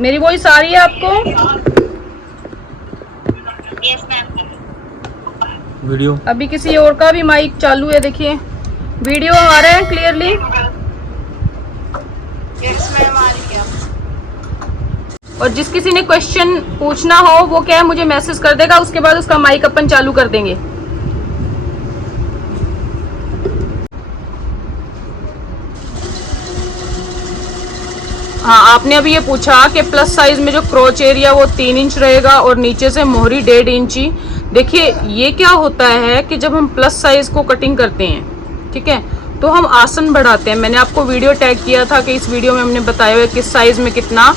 मेरी वॉइस आ रही है आपको? Yes ma'am. वीडियो अभी किसी और का भी माइक चालू है, देखिए। वीडियो आ रहा है क्लियरली? यस मैम आ रही है। और जिस किसी ने क्वेश्चन पूछना हो वो क्या है, मुझे मैसेज कर देगा, उसके बाद उसका माइक अपन चालू कर देंगे। हाँ, आपने अभी ये पूछा कि प्लस साइज में जो क्रोच एरिया वो 3 इंच रहेगा और नीचे से मोहरी 1.5 इंची। देखिए ये क्या होता है कि जब हम प्लस साइज को कटिंग करते हैं, ठीक है, तो हम आसन बढ़ाते हैं। मैंने आपको वीडियो टैग किया था कि इस वीडियो में हमने बताया हुआ किस साइज में कितना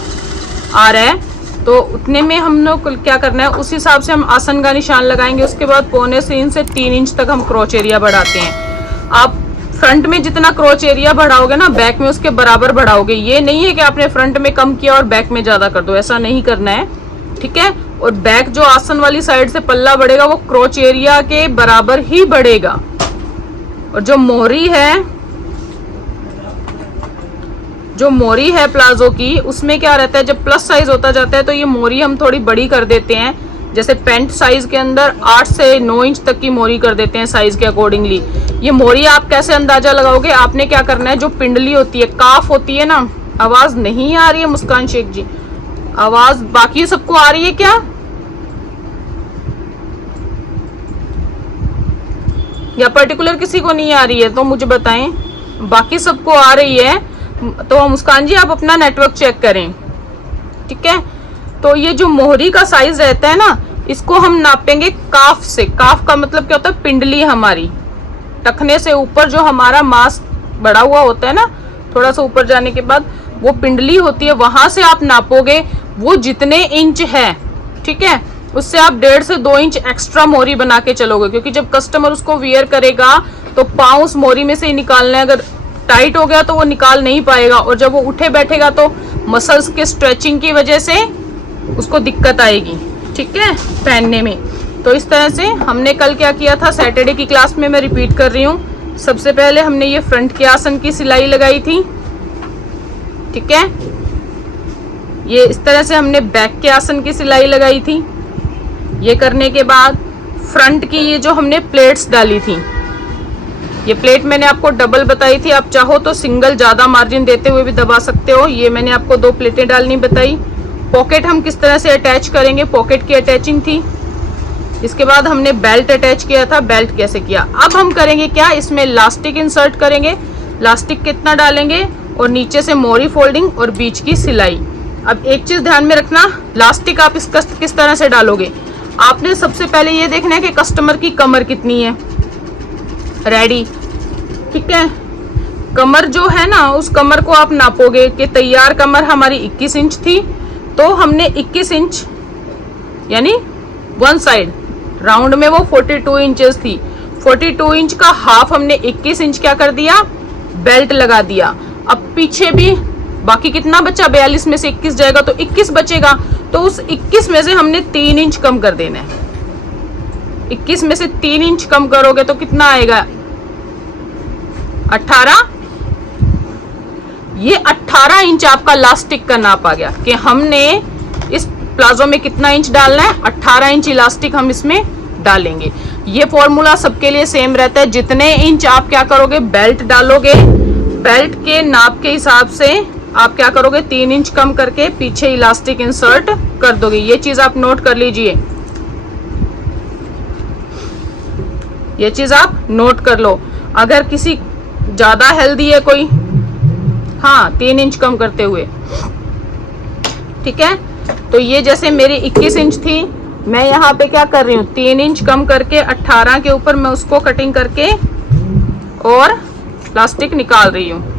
आ रहा है, तो उतने में हम लोग क्या करना है, उस हिसाब से हम आसन का निशान लगाएंगे। उसके बाद 0.25 से 3 इंच तक हम क्रोच एरिया बढ़ाते हैं। आप फ्रंट में जितना क्रोच एरिया बढ़ाओगे ना, बैक में उसके बराबर बढ़ाओगे। ये नहीं है कि आपने फ्रंट में कम किया और बैक में ज्यादा कर दो, ऐसा नहीं करना है, ठीक है। और बैक जो आसन वाली साइड से पल्ला बढ़ेगा वो क्रोच एरिया के बराबर ही बढ़ेगा। और जो मोरी है प्लाजो की, उसमें क्या रहता है, जब प्लस साइज होता जाता है तो ये मोरी हम थोड़ी बड़ी कर देते हैं। जैसे पैंट साइज के अंदर 8 से 9 इंच तक की मोरी कर देते हैं साइज के अकॉर्डिंगली। ये मोरी आप कैसे अंदाजा लगाओगे, आपने क्या करना है, जो पिंडली होती है, काफ होती है ना। आवाज नहीं आ रही है मुस्कान शेख जी? आवाज बाकी सबको आ रही है क्या? या पर्टिकुलर किसी को नहीं आ रही है तो मुझे बताएं। बाकी सबको आ रही है तो मुस्कान जी आप अपना नेटवर्क चेक करें, ठीक है। तो ये जो मोहरी का साइज रहता है ना, इसको हम नापेंगे काफ से। काफ का मतलब क्या होता है, पिंडली हमारी, टखने से ऊपर जो हमारा मांस बड़ा हुआ होता है ना, थोड़ा सा ऊपर जाने के बाद वो पिंडली होती है, वहां से आप नापोगे वो जितने इंच है, ठीक है, उससे आप 1.5 से 2 इंच एक्स्ट्रा मोरी बना के चलोगे। क्योंकि जब कस्टमर उसको वियर करेगा तो पाँव उस मोरी में से ही निकालना है। अगर टाइट हो गया तो वो निकाल नहीं पाएगा, और जब वो उठे बैठेगा तो मसल्स के स्ट्रेचिंग की वजह से उसको दिक्कत आएगी, ठीक है, पहनने में। तो इस तरह से हमने कल क्या किया था, सैटरडे की क्लास में, मैं रिपीट कर रही हूँ। सबसे पहले हमने ये फ्रंट के आसन की सिलाई लगाई थी, ठीक है। ये इस तरह से हमने बैक के आसन की सिलाई लगाई थी। ये करने के बाद फ्रंट की ये जो हमने प्लेट्स डाली थी, ये प्लेट मैंने आपको डबल बताई थी, आप चाहो तो सिंगल ज्यादा मार्जिन देते हुए भी दबा सकते हो। ये मैंने आपको 2 प्लेटें डालनी बताई। पॉकेट हम किस तरह से अटैच करेंगे, पॉकेट की अटैचिंग थी। इसके बाद हमने बेल्ट अटैच किया था, बेल्ट कैसे किया। अब हम करेंगे क्या, इसमें लास्टिक इंसर्ट करेंगे। लास्टिक कितना डालेंगे, और नीचे से मोरी फोल्डिंग और बीच की सिलाई। अब एक चीज ध्यान में रखना, लास्टिक आप इसका किस तरह से डालोगे, आपने सबसे पहले ये देखना है कि कस्टमर की कमर कितनी है, रेडी, ठीक है। कमर जो है ना, उस कमर को आप नापोगे कि तैयार कमर हमारी 21 इंच थी, तो हमने 21 इंच यानी वन साइड राउंड में वो 42 इंचेस थी। 42 इंच का हाफ हमने 21 इंच क्या कर दिया, बेल्ट लगा दिया। अब पीछे भी बाकी कितना बचा, 42 में से 21 जाएगा तो 21 बचेगा। तो उस 21 में से हमने 3 इंच कम कर देना है। 21 में से 3 इंच कम करोगे तो कितना आएगा, 18। ये 18 इंच आपका लास्टिक का नाप आ गया कि हमने इस प्लाजो में कितना इंच डालना है, 18 इंच इलास्टिक हम इसमें डालेंगे। ये फॉर्मूला सबके लिए सेम रहता है। जितने इंच आप क्या करोगे, बेल्ट डालोगे, बेल्ट के नाप के हिसाब से आप क्या करोगे, 3 इंच कम करके पीछे इलास्टिक इंसर्ट कर दोगे। ये चीज आप नोट कर लीजिए, ये चीज आप नोट कर लो। अगर किसी ज्यादा हेल्दी है कोई, हाँ 3 इंच कम करते हुए, ठीक है। तो ये जैसे मेरी 21 इंच थी, मैं यहाँ पे क्या कर रही हूँ, 3 इंच कम करके 18 के ऊपर मैं उसको कटिंग करके और प्लास्टिक निकाल रही हूँ।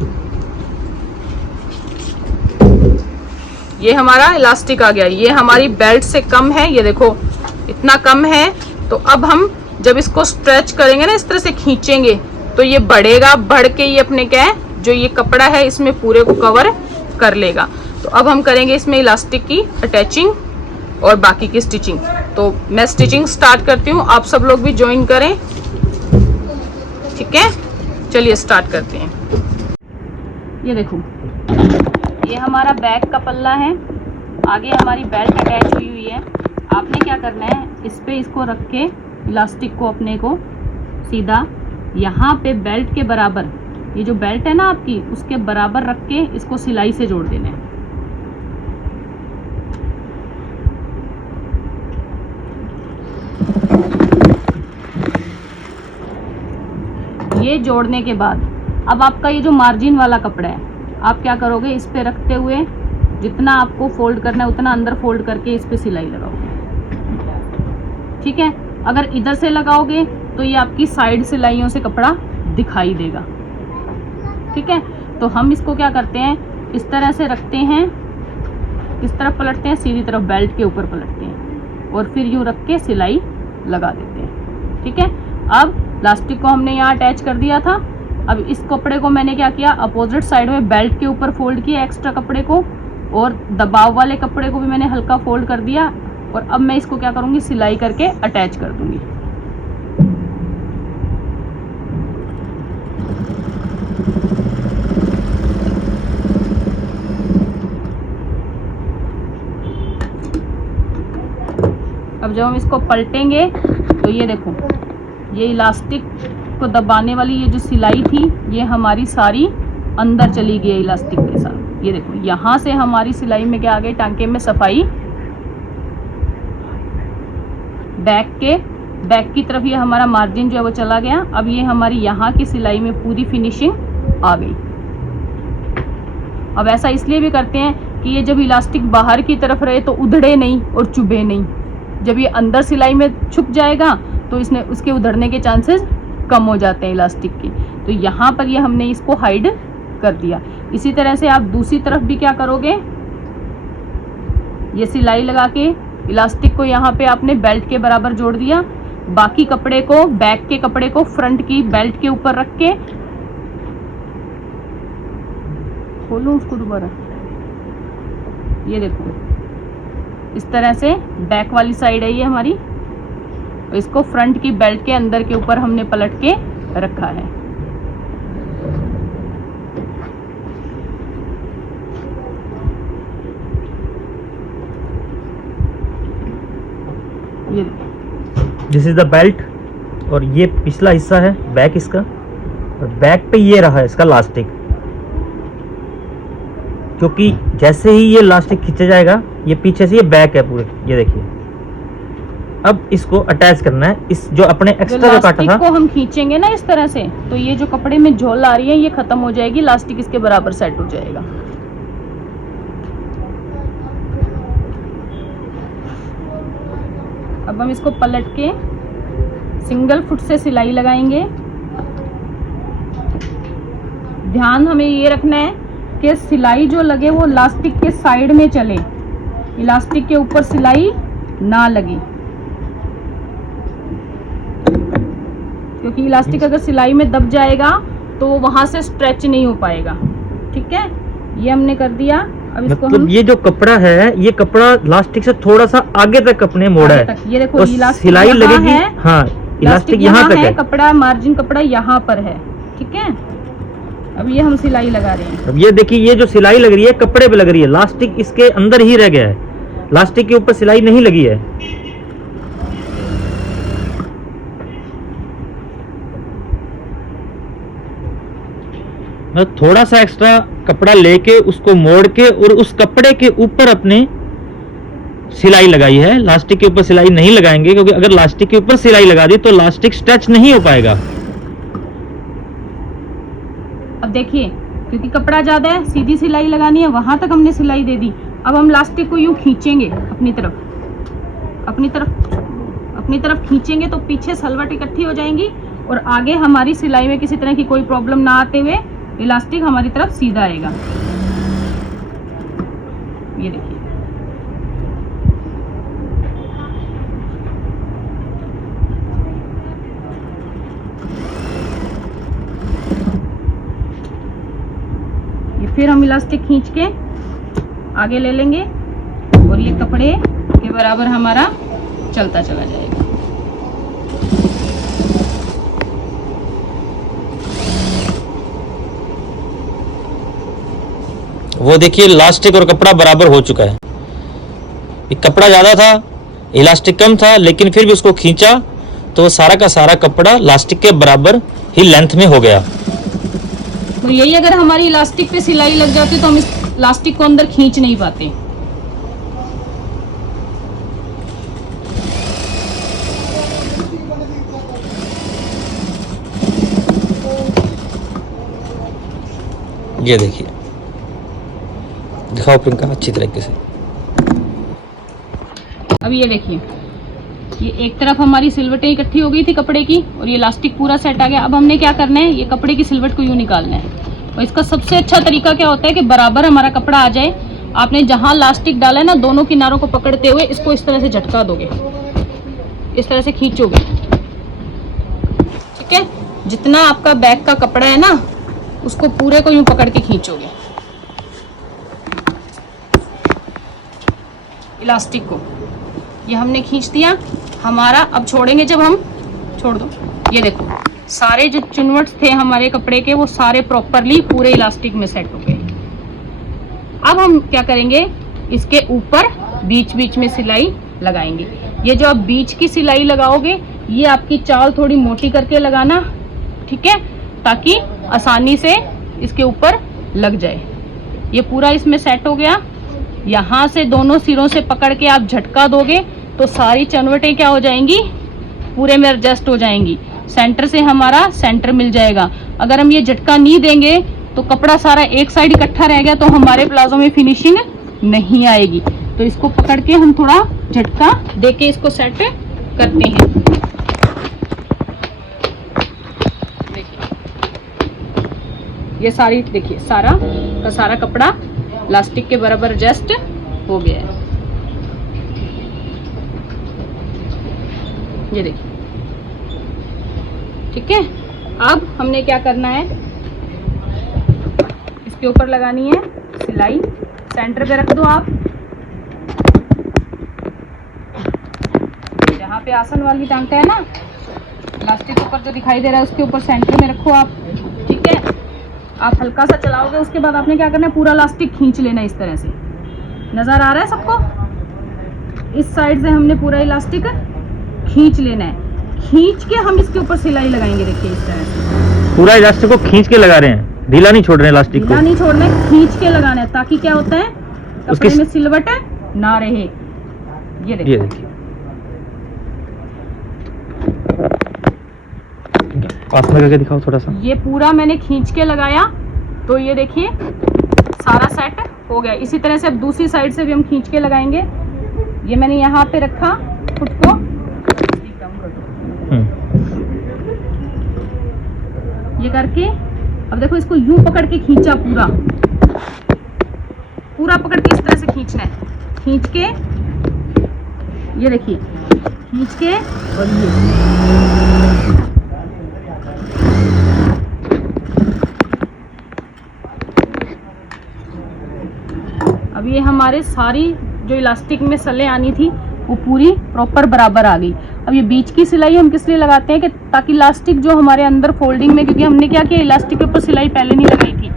ये हमारा इलास्टिक आ गया। ये हमारी बेल्ट से कम है, ये देखो इतना कम है। तो अब हम जब इसको स्ट्रेच करेंगे ना, इस तरह से खींचेंगे तो ये बढ़ेगा, बढ़ के ये अपने क्या है, जो ये कपड़ा है इसमें पूरे को कवर कर लेगा। तो अब हम करेंगे इसमें इलास्टिक की अटैचिंग और बाकी की स्टिचिंग। तो मैं स्टिचिंग स्टार्ट करती हूँ, आप सब लोग भी ज्वाइन करें, ठीक है। चलिए स्टार्ट करते हैं। ये देखो, ये हमारा बैक का पल्ला है, आगे हमारी बेल्ट अटैच हुई हुई है। आपने क्या करना है, इस पे इसको रख के इलास्टिक को अपने को सीधा यहाँ पे बेल्ट के बराबर, ये जो बेल्ट है ना आपकी, उसके बराबर रख के इसको सिलाई से जोड़ देना है। ये जोड़ने के बाद अब आपका ये जो मार्जिन वाला कपड़ा है, आप क्या करोगे, इस पे रखते हुए जितना आपको फोल्ड करना है उतना अंदर फोल्ड करके इस पे सिलाई लगाओगे। ठीक है, अगर इधर से लगाओगे तो ये आपकी साइड सिलाइयों से कपड़ा दिखाई देगा। ठीक है, तो हम इसको क्या करते हैं, इस तरह से रखते हैं, किस तरफ पलटते हैं, सीधी तरफ बेल्ट के ऊपर पलटते हैं और फिर यूं रख के सिलाई लगा देते हैं। ठीक है, अब इलास्टिक को हमने यहाँ अटैच कर दिया था। अब इस कपड़े को मैंने क्या किया, अपोजिट साइड में बेल्ट के ऊपर फोल्ड किया एक्स्ट्रा कपड़े को, और दबाव वाले कपड़े को भी मैंने हल्का फोल्ड कर दिया। और अब मैं इसको क्या करूँगी, सिलाई करके अटैच कर दूंगी। अब जब हम इसको पलटेंगे तो ये देखो, ये इलास्टिक को दबाने वाली ये जो सिलाई थी, ये हमारी सारी अंदर चली गई इलास्टिक के साथ। ये देखो, यहाँ से हमारी सिलाई में क्या आ गई, टांके में सफाई, बैक की तरफ ये हमारा मार्जिन जो है वो चला गया। अब ये हमारी यहाँ की सिलाई में पूरी फिनिशिंग आ गई। अब ऐसा इसलिए भी करते हैं कि ये जब इलास्टिक बाहर की तरफ रहे तो उधड़े नहीं और चुभे नहीं। जब ये अंदर सिलाई में छुप जाएगा तो इसने उसके उधड़ने के चांसेस कम हो जाते हैं इलास्टिक के। तो यहाँ पर ये हमने इसको हाइड कर दिया। इसी तरह से आप दूसरी तरफ भी क्या करोगे, ये सिलाई लगा के इलास्टिक को यहाँ पे आपने बेल्ट के बराबर जोड़ दिया। बाकी कपड़े को, बैक के कपड़े को फ्रंट की बेल्ट के ऊपर रख के, खोलूं उसको दोबारा, ये देखो इस तरह से बैक वाली साइड है ये हमारी, इसको फ्रंट की बेल्ट के अंदर के ऊपर हमने पलट के रखा है। ये दिस इज द बेल्ट और ये पिछला हिस्सा है बैक इसका, और बैक पे ये रहा इसका लास्टिक, क्योंकि जैसे ही ये लास्टिक खींचा जाएगा, ये पीछे से ये बैक है पूरे, ये देखिए। अब इसको अटैच करना है, इस जो अपने एक्स्ट्रा जो काटा था को हम खींचेंगे ना इस तरह से, तो ये जो कपड़े में झोल आ रही है ये खत्म हो जाएगी, लास्टिक इसके बराबर सेट हो जाएगा। अब हम इसको पलट के सिंगल फुट से सिलाई लगाएंगे। ध्यान हमें ये रखना है कि सिलाई जो लगे वो इलास्टिक के साइड में चले, इलास्टिक के ऊपर सिलाई ना लगे, क्योंकि इलास्टिक अगर सिलाई में दब जाएगा तो वहां से स्ट्रेच नहीं हो पाएगा। ठीक है, ये हमने कर दिया। अब इसको मतलब ये जो कपड़ा है, ये कपड़ा इलास्टिक से थोड़ा सा आगे तक अपने मोड़ा है, ये देखो सिलाई लगेगी। हाँ, इलास्टिक यहाँ तक है, कपड़ा मार्जिन कपड़ा यहाँ पर है। ठीक है, अब ये हम सिलाई लगा रहे हैं। अब ये देखिए, ये जो सिलाई लग रही है कपड़े पे लग रही है, लास्टिक इसके अंदर ही रह गया है, लास्टिक के ऊपर सिलाई नहीं लगी है। थोड़ा सा एक्स्ट्रा कपड़ा लेके उसको मोड़ के और उस कपड़े के ऊपर अपने सिलाई लगाई है, लास्टिक के ऊपर सिलाई नहीं लगाएंगे, क्योंकि अगर लास्टिक के ऊपर सिलाई लगा दी तो लास्टिक स्ट्रेच नहीं हो पाएगा। अब देखिए, क्योंकि कपड़ा ज्यादा है, सीधी सिलाई लगानी है, वहां तक हमने सिलाई दे दी। अब हम लास्टिक को यूं खींचेंगे अपनी तरफ खींचेंगे तो पीछे सलवट इकट्ठी हो जाएंगी और आगे हमारी सिलाई में किसी तरह की कोई प्रॉब्लम ना आते हुए इलास्टिक हमारी तरफ सीधा आएगा। ये देखिए, ये फिर हम इलास्टिक खींच के आगे ले लेंगे और ये कपड़े के बराबर हमारा चलता चला जाएगा। वो देखिए, लास्टिक और कपड़ा बराबर हो चुका है। ये कपड़ा ज़्यादा था, इलास्टिक कम था, लेकिन फिर भी उसको खींचा तो वो सारा का सारा कपड़ा इलास्टिक के बराबर ही लेंथ में हो गया। तो यही अगर हमारी इलास्टिक पे सिलाई लग जाती तो हम इस इलास्टिक को अंदर खींच नहीं पाते। ये देखिए, दिखाओ प्रियंका अच्छी तरीके से। अब ये देखिए, ये एक तरफ हमारी सिलवटें इकट्ठी हो गई थी कपड़े की और ये इलास्टिक पूरा सेट आ गया। अब हमने क्या करना है, ये कपड़े की सिलवट को यूं निकालना है। और इसका सबसे अच्छा तरीका क्या होता है कि बराबर हमारा कपड़ा आ जाए। आपने जहां इलास्टिक डाला है ना, दोनों किनारों को पकड़ते हुए इसको इस तरह से झटका दोगे, इस तरह से खींचोगे, ठीक है। जितना आपका बैक का कपड़ा है ना, उसको पूरे को यूं पकड़ के खींचोगे इलास्टिक को। ये हमने खींच दिया हमारा। अब छोड़ेंगे जब हम, छोड़ दो, ये देखो सारे जो चुनवट्स थे हमारे कपड़े के वो सारे प्रॉपरली पूरे इलास्टिक में सेट हो गए। अब हम क्या करेंगे, इसके ऊपर बीच बीच में सिलाई लगाएंगे। ये जो आप बीच की सिलाई लगाओगे, ये आपकी चाल थोड़ी मोटी करके लगाना, ठीक है, ताकि आसानी से इसके ऊपर लग जाए। ये पूरा इसमें सेट हो गया। यहाँ से दोनों सिरों से पकड़ के आप झटका दोगे तो सारी चनवटें क्या हो जाएंगी, पूरे में एडजस्ट हो जाएंगी। सेंटर से हमारा सेंटर मिल जाएगा। अगर हम ये झटका नहीं देंगे तो कपड़ा सारा एक साइड इकट्ठा रह गया तो हमारे प्लाजो में फिनिशिंग नहीं आएगी। तो इसको पकड़ के हम थोड़ा झटका देके इसको सेट करते हैं। ये सारी देखिए, सारा का सारा कपड़ा इलास्टिक के बराबर एडजस्ट हो गया है। ये देखिए, ठीक है। अब हमने क्या करना है, इसके ऊपर लगानी है सिलाई। सेंटर पे रख दो आप, जहाँ पे आसन वाली टांका है ना, इलास्टिक ऊपर जो दिखाई दे रहा है उसके ऊपर सेंटर में रखो आप, ठीक है। आप हल्का सा चलाओगे, उसके बाद आपने क्या करना है, पूरा इलास्टिक खींच लेना है। इस तरह से नजर आ रहा है सबको? इस साइड से हमने पूरा इलास्टिक खींच लेना है। खींच के हम इसके ऊपर सिलाई लगाएंगे। देखिए इस तरह से पूरा इलास्टिक को खींच के लगा रहे हैं, ढीला नहीं छोड़ रहे हैं इलास्टिक को। ढीला नहीं छोड़ना है, खींच के लगाना है, ताकि क्या होता है, कपड़े में सिलवट ना रहे। ये देखिए, पास में करके दिखाओ थोड़ा सा। ये पूरा मैंने खींच के लगाया तो ये देखिए सारा सेट हो गया। इसी तरह से अब दूसरी साइड से भी हम खींच के लगाएंगे। ये मैंने यहाँ पे रखा खुद को, ये करके अब देखो इसको यूं पकड़ के खींचा, पूरा पूरा पकड़ के इस तरह से खींचना है। खींच के ये देखिए, खींच के और ये अब ये हमारे सारी जो इलास्टिक में सले आनी थी वो पूरी प्रॉपर बराबर आ गई। अब ये बीच की सिलाई हम किस लिए लगाते हैं कि ताकि इलास्टिक जो हमारे अंदर फोल्डिंग में, क्योंकि हमने क्या किया, इलास्टिक के ऊपर सिलाई पहले नहीं लगाई थी,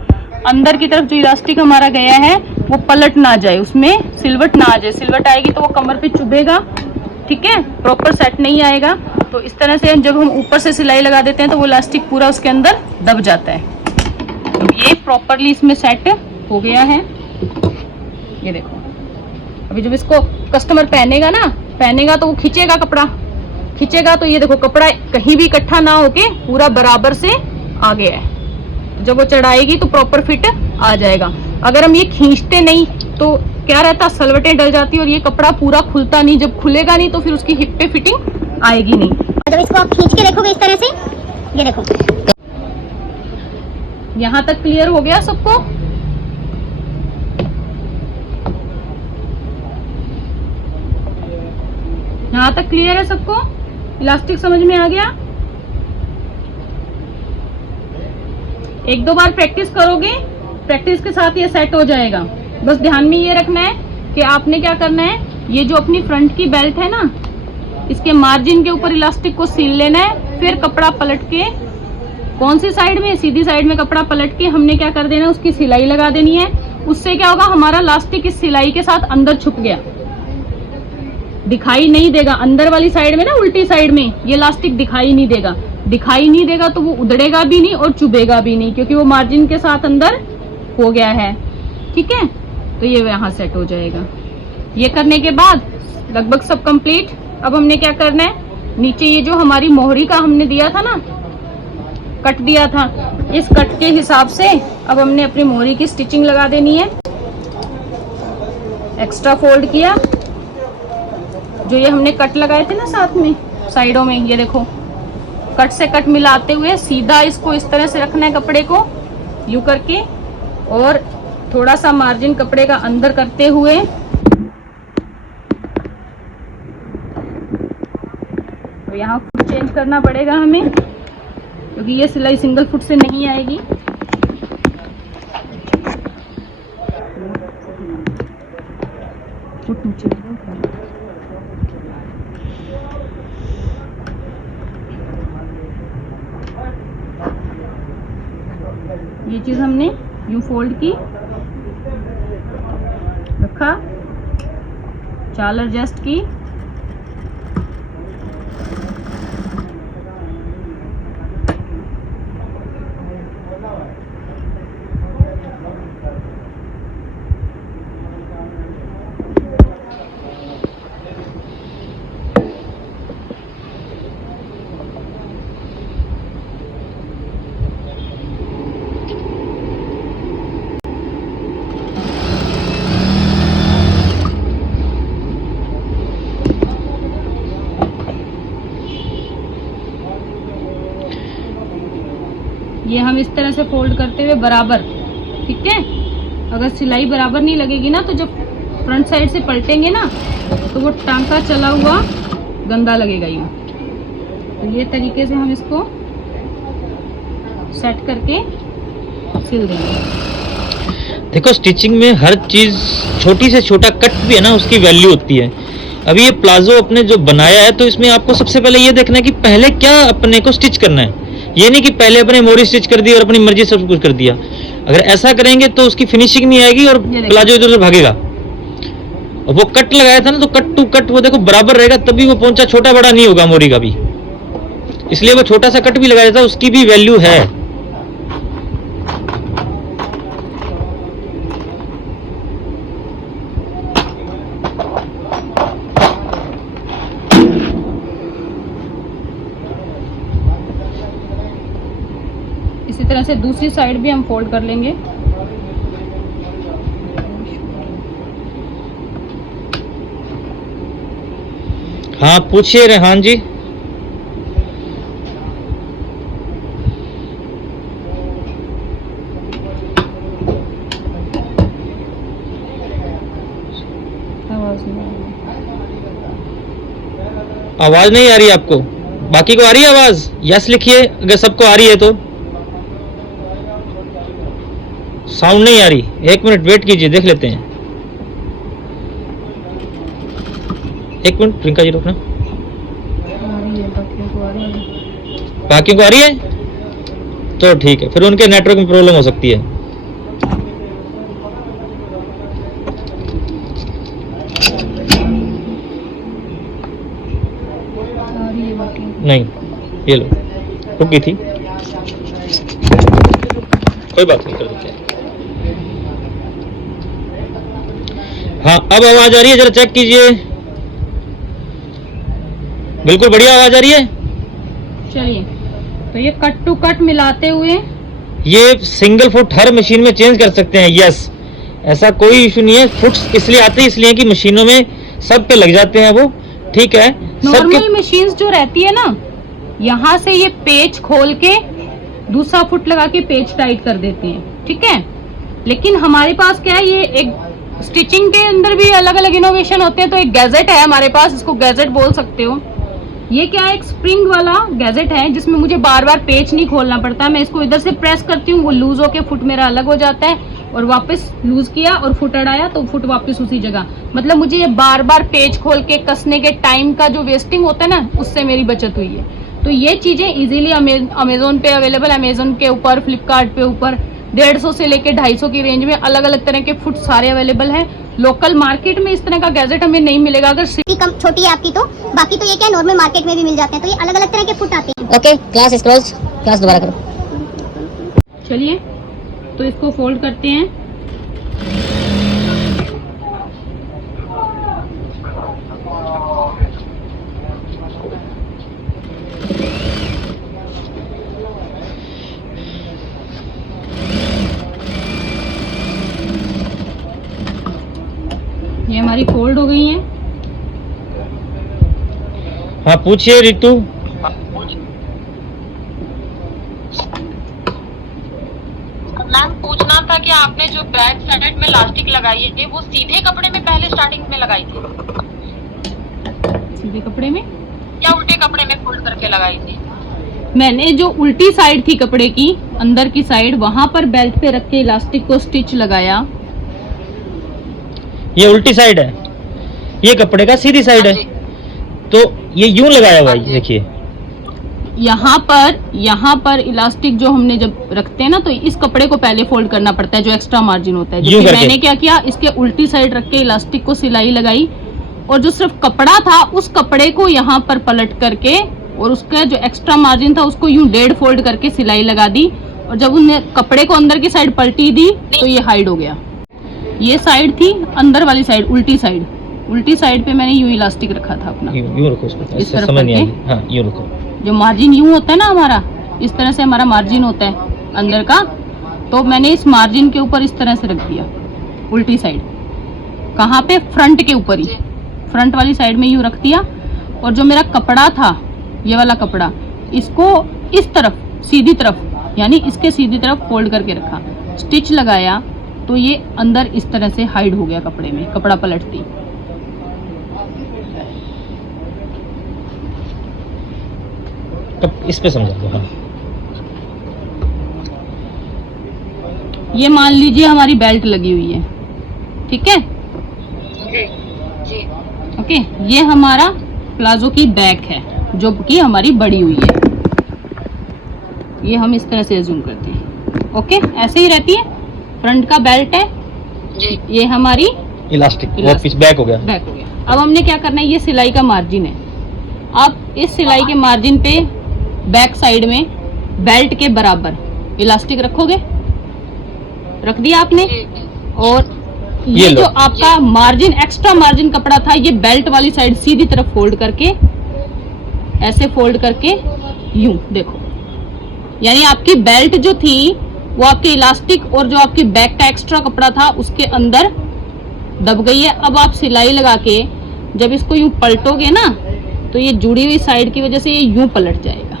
अंदर की तरफ जो इलास्टिक हमारा गया है वो पलट ना जाए, उसमें सिलवट ना आ जाए। सिलवट आएगी तो वो कमर पे चुभेगा, ठीक है, प्रॉपर सेट नहीं आएगा। तो इस तरह से जब हम ऊपर से सिलाई लगा देते हैं तो वो इलास्टिक पूरा उसके अंदर दब जाता है। तो ये प्रॉपरली इसमें सेट हो गया है। ये देखो, अभी जब इसको कस्टमर पहनेगा तो वो खींचेगा, कपड़ा खींचेगा तो ये देखो कपड़ा कहीं भी इकट्ठा ना होके पूरा बराबर से आ गया है। जब वो चढ़ाएगी तो प्रॉपर फिट आ जाएगा। अगर हम ये खींचते नहीं तो क्या रहता, सलवटें डल जाती और ये कपड़ा पूरा खुलता नहीं। जब खुलेगा नहीं तो फिर उसकी हिप पे फिटिंग आएगी नहीं। जब इसको आप खींच के देखोगे इस तरह से, ये देखो, यहाँ तक क्लियर हो गया सबको? यहाँ तक क्लियर है सबको? इलास्टिक समझ में आ गया? एक दो बार प्रैक्टिस करोगे, प्रैक्टिस के साथ ये सेट हो जाएगा। बस ध्यान में ये रखना है कि आपने क्या करना है, ये जो अपनी फ्रंट की बेल्ट है ना, इसके मार्जिन के ऊपर इलास्टिक को सील लेना है। फिर कपड़ा पलट के, कौन सी साइड में, सीधी साइड में कपड़ा पलट के हमने क्या कर देना है, उसकी सिलाई लगा देनी है। उससे क्या होगा, हमारा इलास्टिक इस सिलाई के साथ अंदर छुप गया। दिखाई नहीं देगा। अंदर वाली साइड में ना, उल्टी साइड में ये इलास्टिक दिखाई नहीं देगा। दिखाई नहीं देगा तो वो उधड़ेगा भी नहीं और चुभेगा भी नहीं, क्योंकि वो मार्जिन के साथ अंदर हो गया है। ठीक है, तो ये यहाँ सेट हो जाएगा। ये करने के बाद लगभग सब कंप्लीट। अब हमने क्या करना है, नीचे ये जो हमारी मोहरी का हमने दिया था ना, कट दिया था, इस कट के हिसाब से अब हमने अपनी मोहरी की स्टिचिंग लगा देनी है। एक्स्ट्रा फोल्ड किया, जो ये हमने कट लगाए थे ना साथ में साइडों में, ये देखो कट से कट मिलाते हुए सीधा इसको इस तरह से रखना है कपड़े को, यूं करके, और थोड़ा सा मार्जिन कपड़े का अंदर करते हुए तो यहाँ फुट चेंज करना पड़ेगा हमें, क्योंकि ये सिलाई सिंगल फुट से नहीं आएगी। फुट नीचे, ये चीज हमने यूं फोल्ड की, रखा, चाल एडजस्ट की, ये हम इस तरह से फोल्ड करते हुए बराबर। ठीक है, अगर सिलाई बराबर नहीं लगेगी ना, तो जब फ्रंट साइड से पलटेंगे ना तो वो टांका चला हुआ गंदा लगेगा। ये तो ये तरीके से हम इसको सेट करके सिल देंगे। देखो स्टिचिंग में हर चीज, छोटी से छोटा कट भी है ना, उसकी वैल्यू होती है। अभी ये प्लाजो अपने जो बनाया है, तो इसमें आपको सबसे पहले ये देखना है कि पहले क्या अपने को स्टिच करना है। ये नहीं कि पहले अपने मोरी स्टिच कर दी और अपनी मर्जी से सब कुछ कर दिया। अगर ऐसा करेंगे तो उसकी फिनिशिंग नहीं आएगी और प्लाजो इधर उधर भागेगा। और वो कट लगाया था ना, तो कट टू कट वो देखो बराबर रहेगा, तभी वो पोंचा छोटा बड़ा नहीं होगा मोरी का भी। इसलिए वो छोटा सा कट भी लगाया था, उसकी भी वैल्यू है। इसी तरह से दूसरी साइड भी हम फोल्ड कर लेंगे। हाँ पूछिए रेहान जी। आवाज नहीं आ रही आपको? बाकी को आ रही है आवाज? यस लिखिए अगर सबको आ रही है तो। साउंड नहीं आ रही, एक मिनट वेट कीजिए, देख लेते हैं। एक मिनट प्रियंका जी रुकना। बाकी को आ रही है तो ठीक है, फिर उनके नेटवर्क में प्रॉब्लम हो सकती है। नहीं, ये लो रुकी थी, कोई बात नहीं, कर देते हैं। हाँ अब आवाज आ रही है, जरा चेक कीजिए। बिल्कुल बढ़िया आवाज आ रही है। चलिए, तो ये कट टू कट मिलाते हुए ये सिंगल फुट हर मशीन में चेंज कर सकते हैं। यस, ऐसा कोई इशू नहीं है। फुट्स इसलिए आते हैं, इसलिए कि मशीनों में सब पे लग जाते हैं वो। ठीक है, नॉर्मल मशीन्स जो रहती है ना, यहाँ से ये पेच खोल के दूसरा फुट लगा के पेच टाइट कर देते हैं। ठीक है, लेकिन हमारे पास क्या है, ये एक स्टिचिंग के अंदर भी अलग अलग इनोवेशन होते हैं। तो एक गैजेट है हमारे पास, इसको गैजेट बोल सकते हो। ये क्या है, एक स्प्रिंग वाला गैजेट है जिसमें मुझे बार बार पेच नहीं खोलना पड़ता। मैं इसको इधर से प्रेस करती हूँ, वो लूज होके फुट मेरा अलग हो जाता है, और वापस लूज किया और फुट अड़ाया तो फुट वापस उसी जगह। मतलब मुझे ये बार बार पेच खोल के कसने के टाइम का जो वेस्टिंग होता है ना, उससे मेरी बचत हुई है। तो ये चीजें इजीली अमेजोन पे अवेलेबल, अमेजोन के ऊपर, फ्लिपकार्ट पे ऊपर 150 से लेके 250 की रेंज में अलग अलग तरह के फुट सारे अवेलेबल हैं। लोकल मार्केट में इस तरह का गैजेट हमें नहीं मिलेगा। अगर कम छोटी है आपकी तो बाकी तो ये क्या नॉर्मल मार्केट में भी मिल जाते हैं। तो ये अलग अलग तरह के फुट आते हैं। Okay, class is close, class दोबारा करो। चलिए तो इसको फोल्ड करते हैं। ये हमारी फोल्ड हो गई है। हाँ पूछिए रितु। मैम पूछना था कि आपने जो बैक साइड में इलास्टिक लगाई है वो सीधे कपड़े में पहले स्टार्टिंग में लगाई थी सीधे कपड़े में या उल्टे कपड़े में फोल्ड करके लगाई थी? मैंने जो उल्टी साइड थी कपड़े की, अंदर की साइड, वहां पर बेल्ट पे रख के इलास्टिक को स्टिच लगाया। ये उल्टी साइड है, ये कपड़े का सीधी साइड है, तो ये यूं लगाया हुआ है। देखिए यहाँ पर इलास्टिक जो हमने जब रखते हैं ना, तो इस कपड़े को पहले फोल्ड करना पड़ता है जो एक्स्ट्रा मार्जिन होता है। जबकि मैंने क्या किया, इसके उल्टी साइड रख के इलास्टिक को सिलाई लगाई और जो सिर्फ कपड़ा था उस कपड़े को यहाँ पर पलट करके और उसका जो एक्स्ट्रा मार्जिन था उसको यूं 1.5 फोल्ड करके सिलाई लगा दी। और जब उन्हें कपड़े को अंदर की साइड पलटी दी तो ये हाइड हो गया। ये साइड थी अंदर वाली साइड, उल्टी साइड पे मैंने यूं इलास्टिक रखा था अपना। यूं रखो इसको, इस तरफ समझ नहीं करके। आएगी। हाँ यूं रखो। जो मार्जिन यूं होता है ना हमारा, इस तरह से हमारा मार्जिन होता है अंदर का, तो मैंने इस मार्जिन के ऊपर इस तरह से रख दिया उल्टी साइड। कहाँ पे? फ्रंट के ऊपर ही, फ्रंट वाली साइड में यूं रख दिया। और जो मेरा कपड़ा था, ये वाला कपड़ा, इसको इस तरफ सीधी तरफ, यानी इसके सीधी तरफ फोल्ड करके रखा, स्टिच लगाया, तो ये अंदर इस तरह से हाइड हो गया कपड़े में, कपड़ा पलटती। अब इस पे समझा दो। हाँ ये मान लीजिए हमारी बेल्ट लगी हुई है, ठीक है? जी ओके, ये हमारा प्लाजो की बैक है जो कि हमारी बड़ी हुई है। ये हम इस तरह से अज्यूम करते हैं। ओके, ऐसे ही रहती है। फ्रंट का बेल्ट है, जी ये हमारी इलास्टिक, वो इलास्टिक। पीछे बैक हो गया। बैक हो गया। अब हमने क्या करना है, ये सिलाई का मार्जिन है। अब इस सिलाई के मार्जिन पे बैक साइड में बेल्ट के बराबर इलास्टिक रखोगे, रख दिया आपने। और ये लो। जो आपका मार्जिन, एक्स्ट्रा मार्जिन कपड़ा था, ये बेल्ट वाली साइड सीधी तरफ फोल्ड करके, ऐसे फोल्ड करके यूं देखो, यानी आपकी बेल्ट जो थी वो आपके इलास्टिक और जो आपकी बैक का एक्स्ट्रा कपड़ा था उसके अंदर दब गई है। अब आप सिलाई लगा के जब इसको यूं पलटोगे ना, तो ये जुड़ी हुई साइड की वजह से ये यूं पलट जाएगा,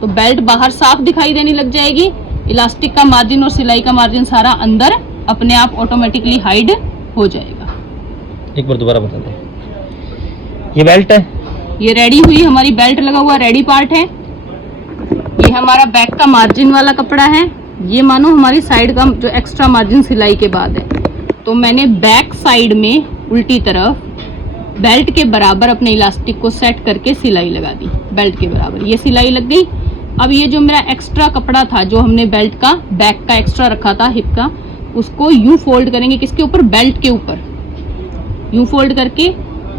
तो बेल्ट बाहर साफ दिखाई देने लग जाएगी। इलास्टिक का मार्जिन और सिलाई का मार्जिन सारा अंदर अपने आप ऑटोमेटिकली हाइड हो जाएगा। एक बार दोबारा बता दो। ये बेल्ट है, ये रेडी हुई हमारी बेल्ट लगा हुआ रेडी पार्ट है। ये हमारा बैक का मार्जिन वाला कपड़ा है। ये मानो हमारी साइड का जो एक्स्ट्रा मार्जिन सिलाई के बाद है, तो मैंने बैक साइड में उल्टी तरफ बेल्ट के बराबर अपने इलास्टिक को सेट करके सिलाई लगा दी, बेल्ट के बराबर ये सिलाई लग गई। अब ये जो मेरा एक्स्ट्रा कपड़ा था जो हमने बेल्ट का बैक का एक्स्ट्रा रखा था हिप का, उसको यूं फोल्ड करेंगे, किसके ऊपर? बेल्ट के ऊपर। यूं फोल्ड करके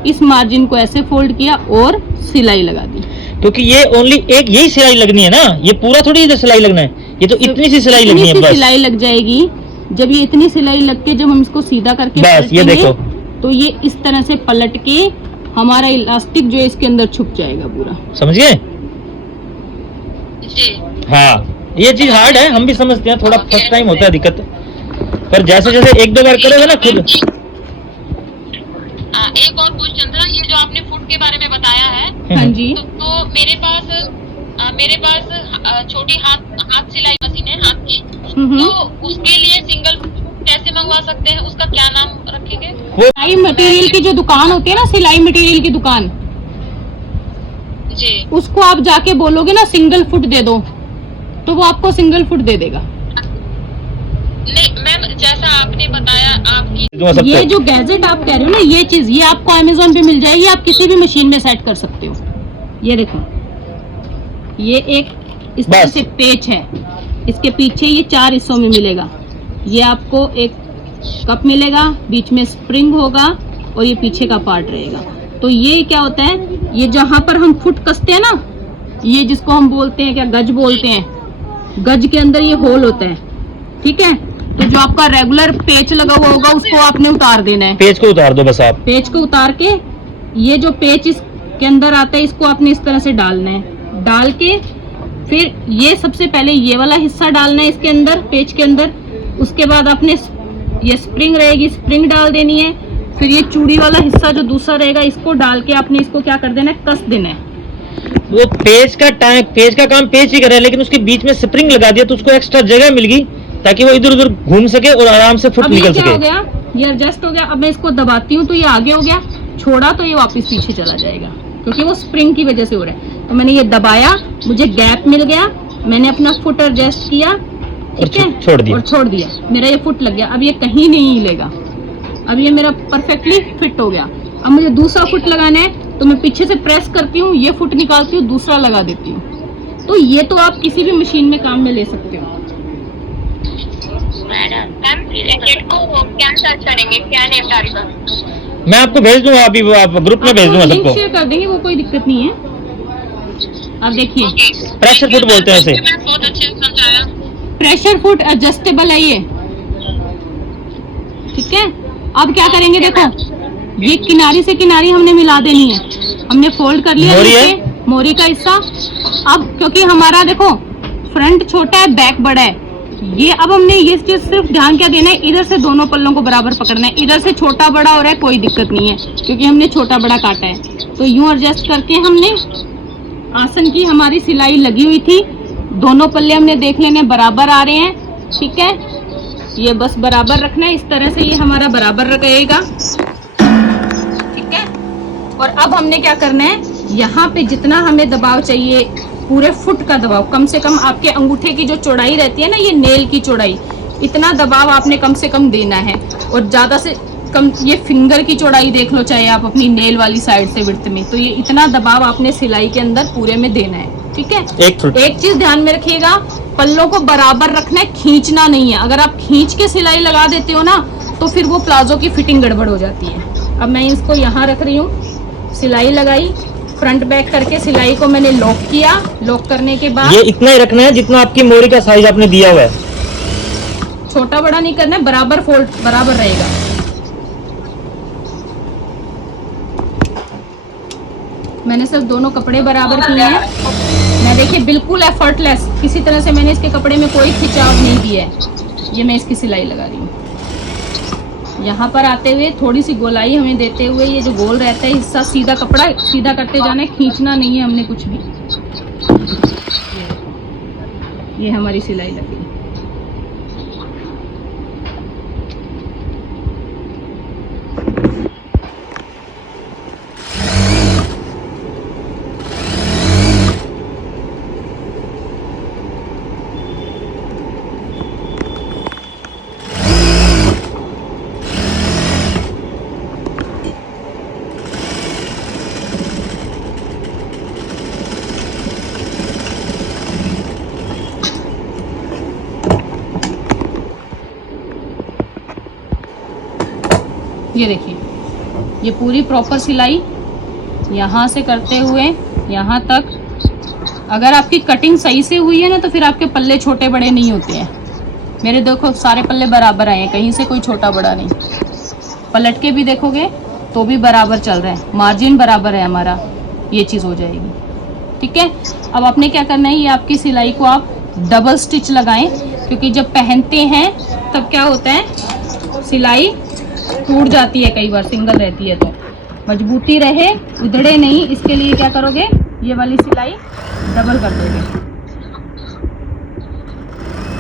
इस मार्जिन को ऐसे फोल्ड किया और सिलाई लगा दी। क्योंकि ये ओनली एक यही सिलाई लगनी है ना, ये पूरा थोड़ी इधर सिलाई लगना है, ये तो इतनी सी सिलाई लगनी है बस। सिलाई लग जाएगी। जब ये इतनी सिलाई लग के जब हम इसको सीधा करके बस ये देखो, तो ये इस तरह से पलट के हमारा इलास्टिक जो है इसके अंदर छुप जाएगा पूरा। समझ गए? जी हाँ, ये चीज हार्ड है, हम भी समझते हैं, थोड़ा फर्स्ट टाइम होता है दिक्कत, पर जैसे जैसे एक दो बार करोगे ना खुद। एक और क्वेश्चन था, ये जो आपने फुट के बारे में बताया है, हाँ जी। तो मेरे पास छोटी हाथ सिलाई मशीन है, हाथ की, तो उसके लिए सिंगल कैसे मंगवा सकते हैं? उसका क्या नाम रखेंगे? सिलाई मटेरियल की जो दुकान होती है ना, सिलाई मटेरियल की दुकान, जी उसको आप जाके बोलोगे ना सिंगल फुट दे दो, तो वो आपको सिंगल फुट दे देगा। नहीं मैम, जैसा आपने बताया आपकी ये जो गैजेट आप कह रहे हो ना, ये चीज ये आपको अमेज़न पे मिल जाएगी, आप किसी भी मशीन में सेट कर सकते हो। ये देखो, ये एक इस तरह बस। से पेच है, इसके पीछे ये 4 हिस्सों में मिलेगा। ये आपको एक कप मिलेगा, बीच में स्प्रिंग होगा और ये पीछे का पार्ट रहेगा। तो ये क्या होता है, ये जहां पर हम फुट कसते हैं ना, ये जिसको हम बोलते हैं क्या, गज बोलते हैं, गज के अंदर ये होल होता है, ठीक है। तो जो आपका रेगुलर पेच लगा हुआ होगा उसको आपने उतार देना है। पेज को उतार दो बस आप। पेच को उतार के ये जो पेच इसके अंदर आता है इसको आपने इस तरह से डालना है। डाल के फिर ये सबसे पहले ये वाला हिस्सा डालना है इसके अंदर, पेच के अंदर। उसके बाद आपने ये स्प्रिंग रहेगी, स्प्रिंग डाल देनी है। फिर ये चूड़ी वाला हिस्सा जो दूसरा रहेगा इसको डाल के आपने इसको क्या कर देना है, कस देना है। वो पेज का काम पेज ही कर रहा है, लेकिन उसके बीच में स्प्रिंग लगा दिया तो उसको एक्स्ट्रा जगह मिल गई ताकि वो इधर उधर घूम सके और आराम से फुट अब निकल ये क्या सके। हो गया, ये एडजस्ट हो गया। अब मैं इसको दबाती हूँ तो ये आगे हो गया, छोड़ा तो ये वापस पीछे चला जाएगा क्योंकि वो स्प्रिंग की वजह से हो रहा है। तो मैंने ये दबाया, मुझे गैप मिल गया, मैंने अपना फुट एडजस्ट किया, ठीक है, छोड़ दिया और छोड़ दिया, मेरा ये फुट लग गया। अब ये कहीं नहीं हिलेगा, अब ये मेरा परफेक्टली फिट हो गया। अब मुझे दूसरा फुट लगाना है तो मैं पीछे से प्रेस करती हूँ, ये फुट निकालती हूँ, दूसरा लगा देती हूँ। तो ये तो आप किसी भी मशीन में काम में ले सकते हो। मैम जैकेट को क्या सर्च करेंगे, क्या नेम डालेगा? मैं आपको भेज दूंगा, अभी वो आप ग्रुप में भेज दूंगा लिंक सबको। शेयर कर देंगे, वो कोई दिक्कत नहीं है। अब देखिए प्रेशर फुट बोलते हैं इसे। मैम बहुत अच्छे से समझाया। प्रेशर फुट एडजस्टेबल है ये, ठीक है। अब क्या करेंगे, देखो ये किनारी से किनारी हमने मिला देनी है। हमने फोल्ड कर लिया मोरी है? नीचे, मोरी का हिस्सा। अब क्योंकि हमारा देखो फ्रंट छोटा है, बैक बड़ा है, ये अब हमने ये चीज सिर्फ ध्यान क्या देना है, इधर से दोनों पल्लों को बराबर पकड़ना है। इधर से छोटा बड़ा हो रहा है कोई दिक्कत नहीं है क्योंकि हमने छोटा बड़ा काटा है। तो यूं एडजस्ट करके हमने आसन की हमारी सिलाई लगी हुई थी, दोनों पल्ले हमने देख लेने बराबर आ रहे हैं, ठीक है। ये बस बराबर रखना है, इस तरह से ये हमारा बराबर रहेगा, ठीक है। और अब हमने क्या करना है, यहाँ पे जितना हमें दबाव चाहिए, पूरे फुट का दबाव, कम से कम आपके अंगूठे की जो चौड़ाई रहती है ना, ये नेल की चौड़ाई, इतना दबाव आपने कम से कम देना है। और ज्यादा से कम ये फिंगर की चौड़ाई देख लो, चाहे आप अपनी नेल वाली साइड से विड्थ में, तो ये इतना दबाव आपने सिलाई के अंदर पूरे में देना है, ठीक है। एक चीज ध्यान में रखिएगा, पल्लों को बराबर रखना है, खींचना नहीं है। अगर आप खींच के सिलाई लगा देते हो ना तो फिर वो प्लाजो की फिटिंग गड़बड़ हो जाती है। अब मैं इसको यहाँ रख रही हूँ, सिलाई लगाई, फ्रंट बैक करके सिलाई को मैंने लॉक किया। लॉक करने के बाद ये इतना ही रखना है जितना आपकी मोरी का साइज आपने दिया हुआ है, छोटा बड़ा नहीं करना है, बराबर फोल्ड बराबर रहेगा। मैंने सिर्फ दोनों कपड़े बराबर किए हैं। मैं देखिए बिल्कुल एफर्टलेस, किसी तरह से मैंने इसके कपड़े में कोई खिंचाव नहीं दिया है। ये मैं इसकी सिलाई लगा रही हूँ। यहाँ पर आते हुए थोड़ी सी गोलाई हमें देते हुए, ये जो गोल रहता है हिस्सा, सीधा कपड़ा सीधा करते जाना है, खींचना नहीं है हमने कुछ भी। ये हमारी सिलाई लगी। ये देखिए, ये पूरी प्रॉपर सिलाई यहाँ से करते हुए यहाँ तक। अगर आपकी कटिंग सही से हुई है ना तो फिर आपके पल्ले छोटे बड़े नहीं होते हैं। मेरे देखो सारे पल्ले बराबर आए हैं, कहीं से कोई छोटा बड़ा नहीं। पलट के भी देखोगे तो भी बराबर चल रहा है, मार्जिन बराबर है हमारा, ये चीज़ हो जाएगी, ठीक है। अब आपने क्या करना है, ये आपकी सिलाई को आप डबल स्टिच लगाएं, क्योंकि जब पहनते हैं तब क्या होता है, सिलाई टूट जाती है कई बार, सिंगल रहती है। तो मजबूती रहे, उधड़े नहीं, इसके लिए क्या करोगे, ये वाली सिलाई डबल कर दोगे।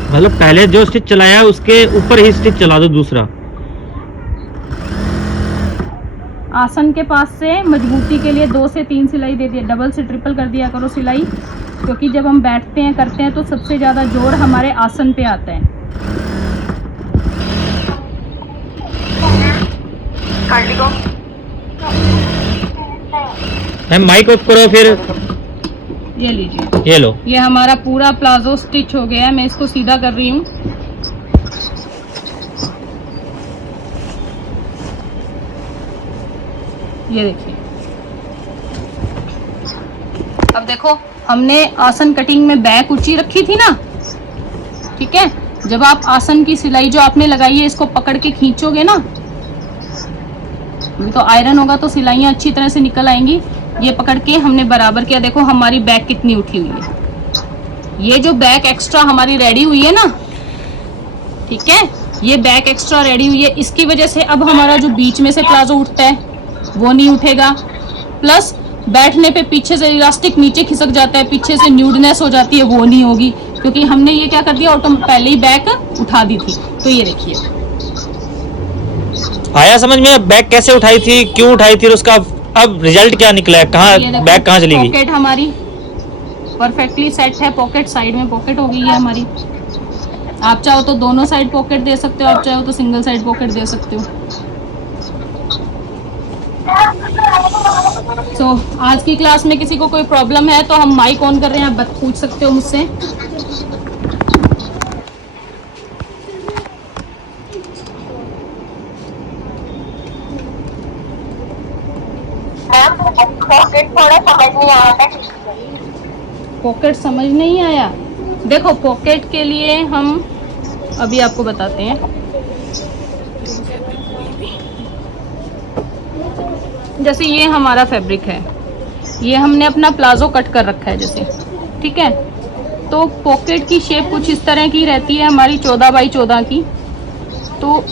मतलब पहले जो स्टिच चलाया है उसके ऊपर ही स्टिच चला दो दूसरा। आसन के पास से मजबूती के लिए 2 से 3 सिलाई दे दिया, डबल से ट्रिपल कर दिया करो सिलाई, क्योंकि जब हम बैठते हैं करते हैं तो सबसे ज़्यादा जोर हमारे आसन पे आता है। मैम माइक ऑफ करो फिर। ये लीजिए, ये लो। ये हमारा पूरा प्लाजो स्टिच हो गया है। मैं इसको सीधा कर रही हूँ। ये देखिए, अब देखो हमने आसन कटिंग में बैक ऊंची रखी थी ना, ठीक है। जब आप आसन की सिलाई जो आपने लगाई है इसको पकड़ के खींचोगे ना, तो आयरन होगा तो सिलाइयाँ अच्छी तरह से निकल आएंगी। ये पकड़ के हमने बराबर किया, देखो हमारी बैक कितनी उठी हुई है। ये जो बैक एक्स्ट्रा हमारी रेडी हुई है ना, ठीक है, ये बैक एक्स्ट्रा रेडी हुई है, इसकी वजह से अब हमारा जो बीच में से प्लाजो उठता है वो नहीं उठेगा। प्लस बैठने पे पीछे से इलास्टिक नीचे खिसक जाता है, पीछे से न्यूडनेस हो जाती है, वो नहीं होगी, क्योंकि हमने ये क्या कर दिया, पहले ही बैक उठा दी थी। तो ये देखिए, आया समझ में बैग कैसे उठाई थी, क्यों उठाई थी, और उसका अब रिजल्ट क्या निकला है, कहाँ बैग कहाँ चली गई। पॉकेट हमारी परफेक्टली सेट है, पॉकेट साइड में पॉकेट हो गई है हमारी। आप चाहो तो दोनों साइड पॉकेट दे सकते हो, आप चाहो तो सिंगल साइड पॉकेट दे सकते हो। तो आज की क्लास में किसी को कोई प्रॉब्लम है तो हम माइक ऑन कर रहे हैं, आप पूछ सकते हो मुझसे। पॉकेट थोड़ा समझ नहीं आया था। पॉकेट समझ नहीं आया, देखो पॉकेट के लिए हम अभी आपको बताते हैं। जैसे ये हमारा फैब्रिक है, ये हमने अपना प्लाजो कट कर रखा है जैसे, ठीक है। तो पॉकेट की शेप कुछ इस तरह की रहती है हमारी, 14 बाई 14 की। तो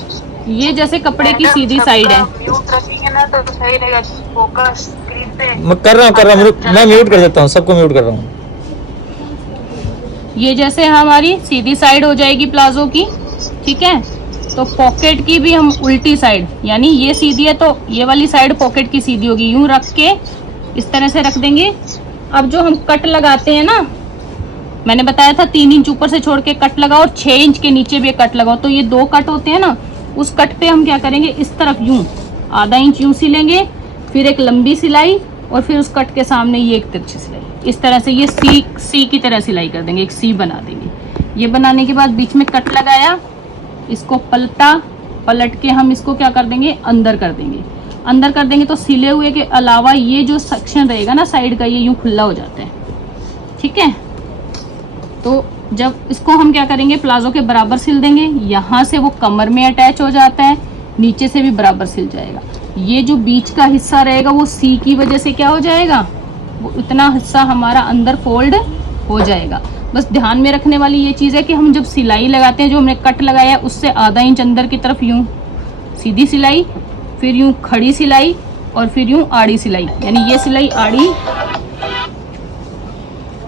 ये जैसे कपड़े की सीधी साइड है। म्यूट रखेंगे ना तो सही रहेगा, फोकस स्क्रीन पे। मैं कर रहा हूँ, मैं म्यूट कर देता हूँ, सबको म्यूट कर रहा हूँ। ये जैसे हमारी सीधी साइड हो जाएगी प्लाजो की, ठीक है। तो पॉकेट की भी हम उल्टी साइड, यानी ये सीधी है तो ये वाली साइड पॉकेट की सीधी होगी, यूं रख के इस तरह से रख देंगे। अब जो हम कट लगाते हैं ना, मैंने बताया था 3 इंच ऊपर से छोड़ के कट लगाओ और 6 इंच के नीचे भी कट लगाओ। तो ये 2 कट होते हैं ना, उस कट पे हम क्या करेंगे, इस तरफ यूं आधा इंच यूं सिलेंगे, फिर एक लंबी सिलाई और फिर उस कट के सामने ये एक तिरछी सिलाई। इस तरह से ये सी की तरह सिलाई कर देंगे, एक सी बना देंगे। ये बनाने के बाद बीच में कट लगाया, इसको पलट के हम इसको क्या कर देंगे, अंदर कर देंगे। अंदर कर देंगे तो सिले हुए के अलावा ये जो सेक्शन रहेगा ना साइड का, ये यूं खुला हो जाता है, ठीक है। तो जब इसको हम क्या करेंगे, प्लाजो के बराबर सिल देंगे, यहाँ से वो कमर में अटैच हो जाता है, नीचे से भी बराबर सिल जाएगा। ये जो बीच का हिस्सा रहेगा वो सी की वजह से क्या हो जाएगा, वो इतना हिस्सा हमारा अंदर फोल्ड हो जाएगा। बस ध्यान में रखने वाली ये चीज़ है कि हम जब सिलाई लगाते हैं, जो हमने कट लगाया है उससे आधा इंच अंदर की तरफ यूं सीधी सिलाई, फिर यूं खड़ी सिलाई और फिर यूं आड़ी सिलाई, यानी ये सिलाई आड़ी,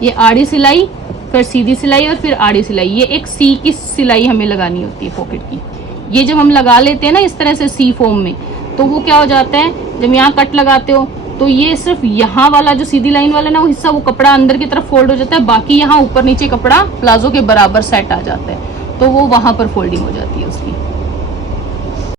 ये आड़ी सिलाई, फिर सीधी सिलाई और फिर आड़ी सिलाई। ये एक सी की सिलाई हमें लगानी होती है पॉकेट की। ये जब हम लगा लेते हैं ना इस तरह से सी फॉर्म में, तो वो क्या हो जाता है, जब यहाँ कट लगाते हो तो ये सिर्फ यहाँ वाला जो सीधी लाइन वाला ना वो हिस्सा, वो कपड़ा अंदर की तरफ फोल्ड हो जाता है, बाकी यहाँ ऊपर नीचे कपड़ा प्लाजो के बराबर सेट आ जाता है, तो वो वहां पर फोल्डिंग हो जाती है उसकी।